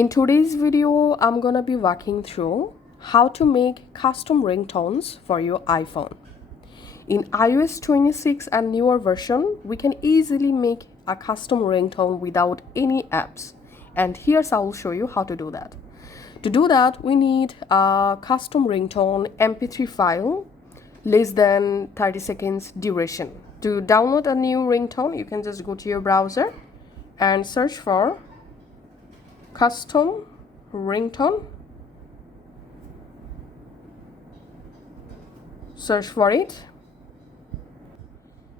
In today's video, I'm gonna be walking through how to make custom ringtones for your iPhone. In iOS 26 and newer version, we can easily make a custom ringtone without any apps. And here's how I'll show you how to do that. To do that, we need a custom ringtone MP3 file less than 30 seconds duration. To download a new ringtone, you can just go to your browser and search for custom ringtone. Search for it.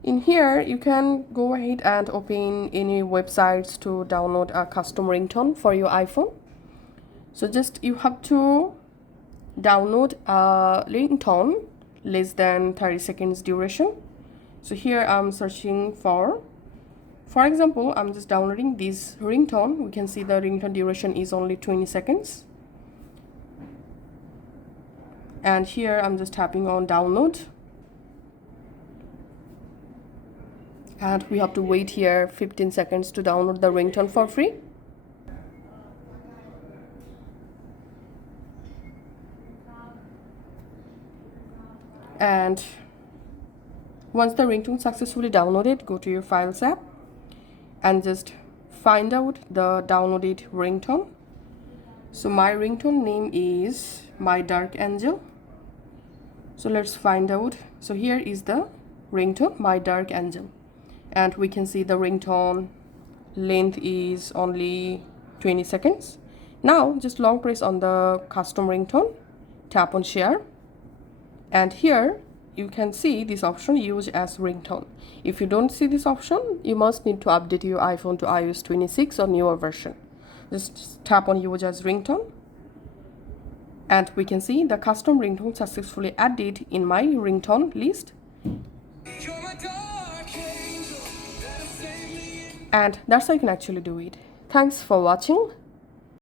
In here, you can go ahead and open any websites to download a custom ringtone for your iPhone. So just you have to download a ringtone less than 30 seconds duration. So here I'm searching for example, I'm just downloading this ringtone. We can see the ringtone duration is only 20 seconds. And here I'm just tapping on download. And we have to wait here 15 seconds to download the ringtone for free. And once the ringtone successfully downloaded, go to your Files app and just find out the downloaded ringtone. So my ringtone name is My Dark Angel. So let's find out. So here is the ringtone, My Dark Angel. And we can see the ringtone length is only 20 seconds. Now just long press on the custom ringtone, tap on share. And here you can see this option, use as ringtone. If you don't see this option, you must need to update your iPhone to iOS 26 or newer version. Just tap on use as ringtone. And we can see the custom ringtone successfully added in my ringtone list. And that's how you can actually do it. Thanks for watching.